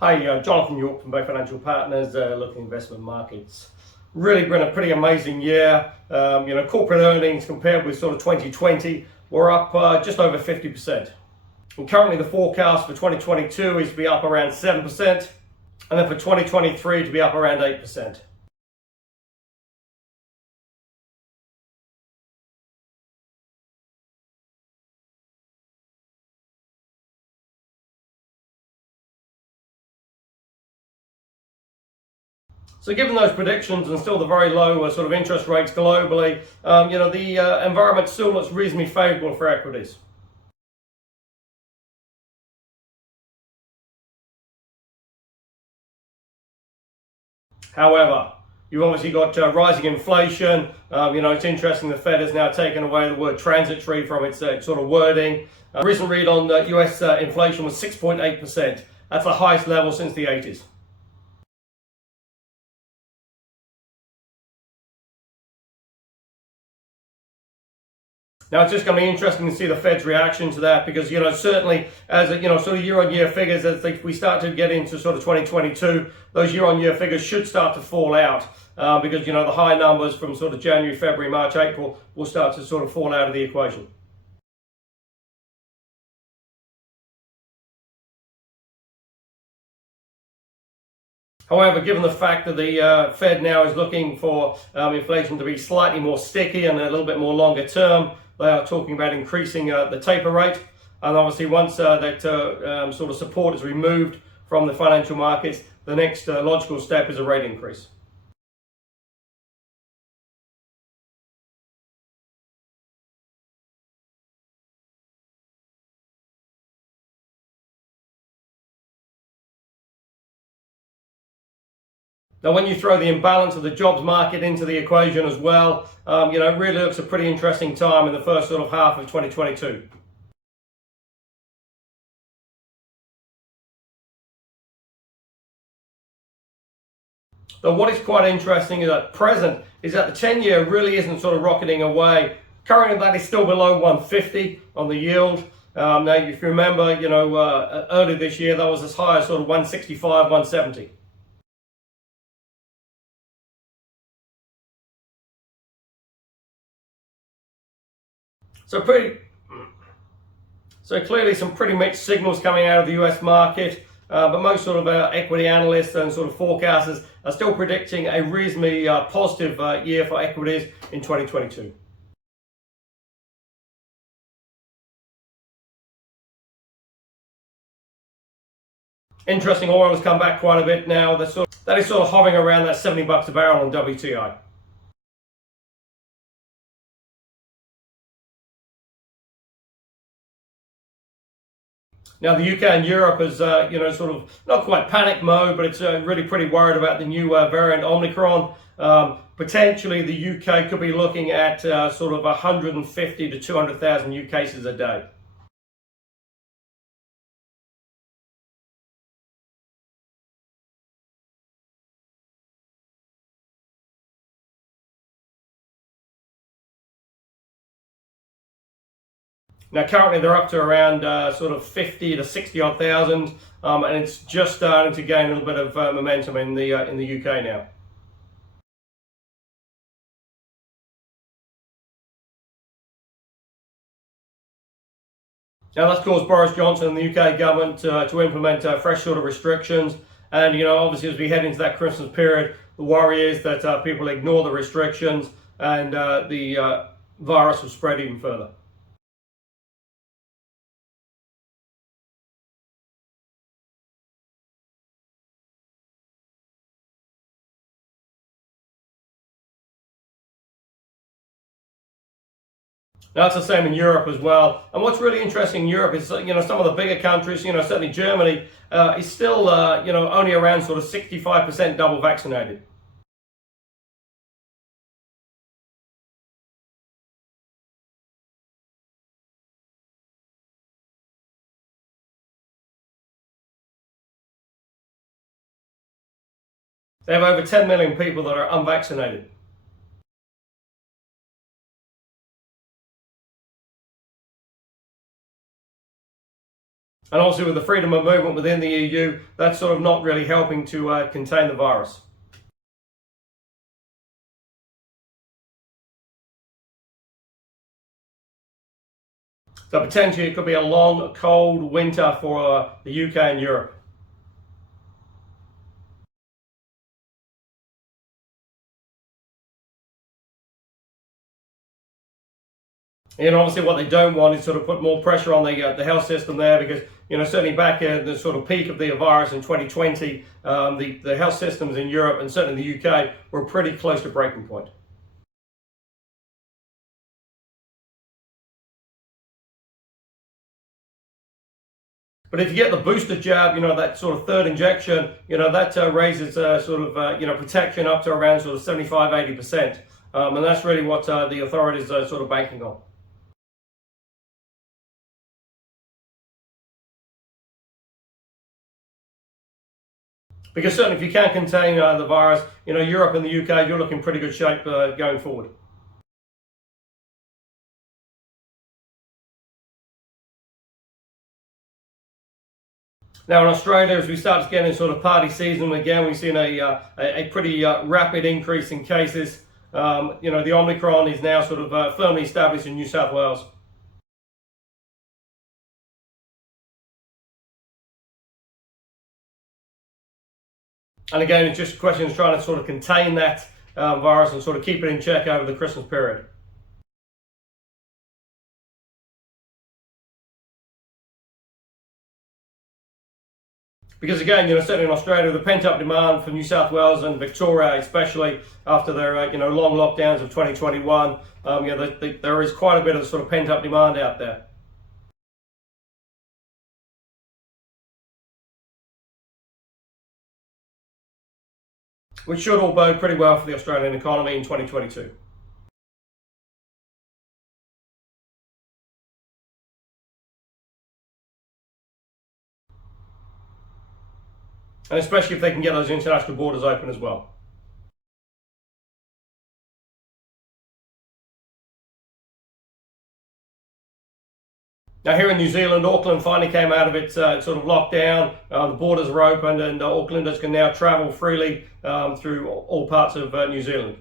Hi, Jonathan York from Bay Financial Partners, looking at investment markets. Really been a pretty amazing year. Corporate earnings compared with sort of 2020 were up just over 50%. And currently the forecast for 2022 is to be up around 7%, and then for 2023 to be up around 8%. So given those predictions and still the very low sort of interest rates globally, the environment still looks reasonably favourable for equities. However, you've obviously got rising inflation. It's interesting the Fed has now taken away the word transitory from its sort of wording. A recent read on US inflation was 6.8%. That's the highest level since the 80s. Now it's just going to be interesting to see the Fed's reaction to that because, certainly as, sort of year-on-year figures, as we start to get into sort of 2022, those year-on-year figures should start to fall out because, the high numbers from sort of January, February, March, April will start to sort of fall out of the equation. However, given the fact that the Fed now is looking for inflation to be slightly more sticky and a little bit more longer term, they are talking about increasing the taper rate. And obviously once that sort of support is removed from the financial markets, the next logical step is a rate increase. Now, when you throw the imbalance of the jobs market into the equation as well, it really looks a pretty interesting time in the first sort of half of 2022. But what is quite interesting is at present is that the 10-year really isn't sort of rocketing away. Currently, that is still below 150 on the yield. Now, if you remember, earlier this year, that was as high as sort of 165, 170. So clearly some pretty mixed signals coming out of the US market, but most sort of equity analysts and sort of forecasters are still predicting a reasonably positive year for equities in 2022. Interesting, oil has come back quite a bit now. That is sort of hovering around that $70 a barrel on WTI. Now the UK and Europe is, sort of not quite panic mode, but it's really pretty worried about the new variant Omicron. Potentially the UK could be looking at sort of 150 to 200,000 new cases a day. Now currently they're up to around sort of 50 to 60 odd thousand, and it's just starting to gain a little bit of momentum in the UK now. Now that's caused Boris Johnson and the UK government to implement fresh sort of restrictions, and obviously as we head into that Christmas period, the worry is that people ignore the restrictions and the virus will spread even further. Now, that's the same in Europe as well. And what's really interesting in Europe is, some of the bigger countries, certainly Germany, is still, only around sort of 65% double vaccinated. They have over 10 million people that are unvaccinated. And obviously with the freedom of movement within the EU, that's sort of not really helping to contain the virus. So potentially it could be a long, cold winter for the UK and Europe. And obviously what they don't want is sort of put more pressure on the health system there, because certainly back at the sort of peak of the virus in 2020, the health systems in Europe and certainly the UK were pretty close to breaking point. But if you get the booster jab, that sort of third injection, that raises sort of protection up to around sort of 75-80%, and that's really what the authorities are sort of banking on. Because certainly if you can contain the virus, Europe and the UK, you're looking pretty good shape going forward. Now in Australia, as we start to get in sort of party season again, we've seen a pretty rapid increase in cases. The Omicron is now sort of firmly established in New South Wales. And again, it's just a question of trying to sort of contain that virus and sort of keep it in check over the Christmas period. Because again, certainly in Australia, the pent-up demand for New South Wales and Victoria, especially after their long lockdowns of 2021, there is quite a bit of sort of pent-up demand out there. Which should all bode pretty well for the Australian economy in 2022. And especially if they can get those international borders open as well. Now here in New Zealand, Auckland finally came out of its sort of lockdown. The borders are opened and Aucklanders can now travel freely through all parts of New Zealand.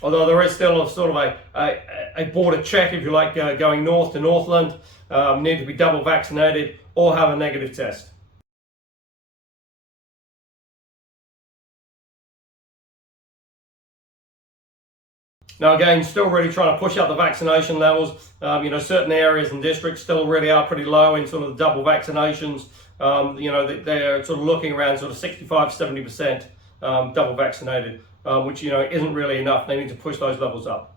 Although there is still a sort of a border check, if you like, going north to Northland. Need to be double vaccinated or have a negative test. Now again, still really trying to push up the vaccination levels. Certain areas and districts still really are pretty low in sort of the double vaccinations. They're sort of looking around sort of 65-70% double vaccinated, which isn't really enough. They need to push those levels up.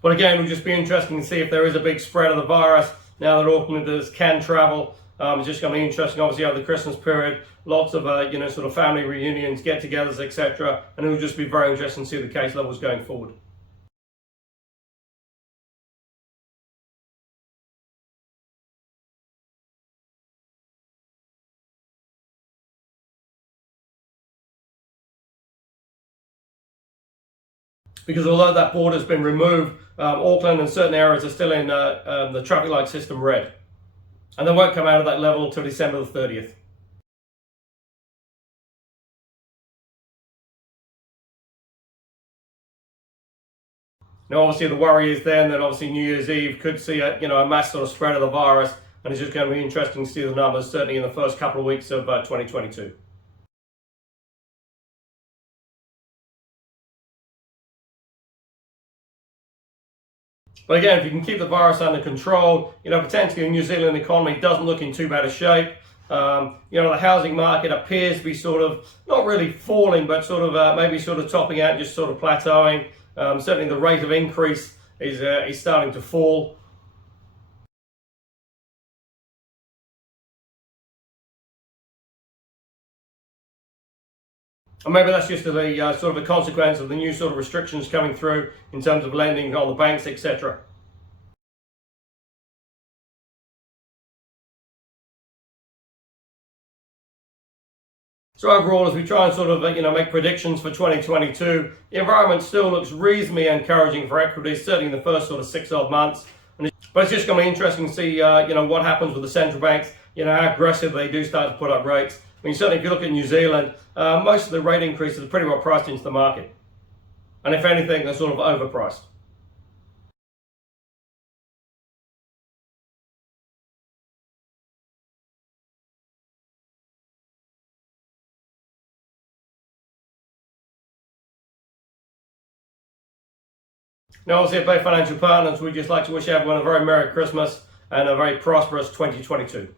But again, it will just be interesting to see if there is a big spread of the virus now that Aucklanders can travel. It's just going to be interesting, obviously, over the Christmas period. Lots of, sort of family reunions, get-togethers, etc. And it will just be very interesting to see the case levels going forward. Because although that border has been removed, Auckland and certain areas are still in the traffic light system red. And they won't come out of that level until December the 30th. Now, obviously, the worry is then that obviously New Year's Eve could see a mass sort of spread of the virus, and it's just going to be interesting to see the numbers, certainly in the first couple of weeks of 2022. But again, if you can keep the virus under control, potentially the New Zealand economy doesn't look in too bad a shape. The housing market appears to be sort of not really falling, but sort of maybe sort of topping out, just sort of plateauing. Certainly the rate of increase is starting to fall. And maybe that's just a sort of a consequence of the new sort of restrictions coming through in terms of lending on the banks, etc. So overall, as we try and sort of make predictions for 2022, the environment still looks reasonably encouraging for equities, certainly in the first sort of 6 odd months. But it's just going to be interesting to see what happens with the central banks, how aggressive they do start to put up rates. I mean, certainly if you look at New Zealand, most of the rate increases are pretty well priced into the market. And if anything, they're sort of overpriced. Now, obviously, at Bay Financial Partners, we'd just like to wish everyone a very Merry Christmas and a very prosperous 2022.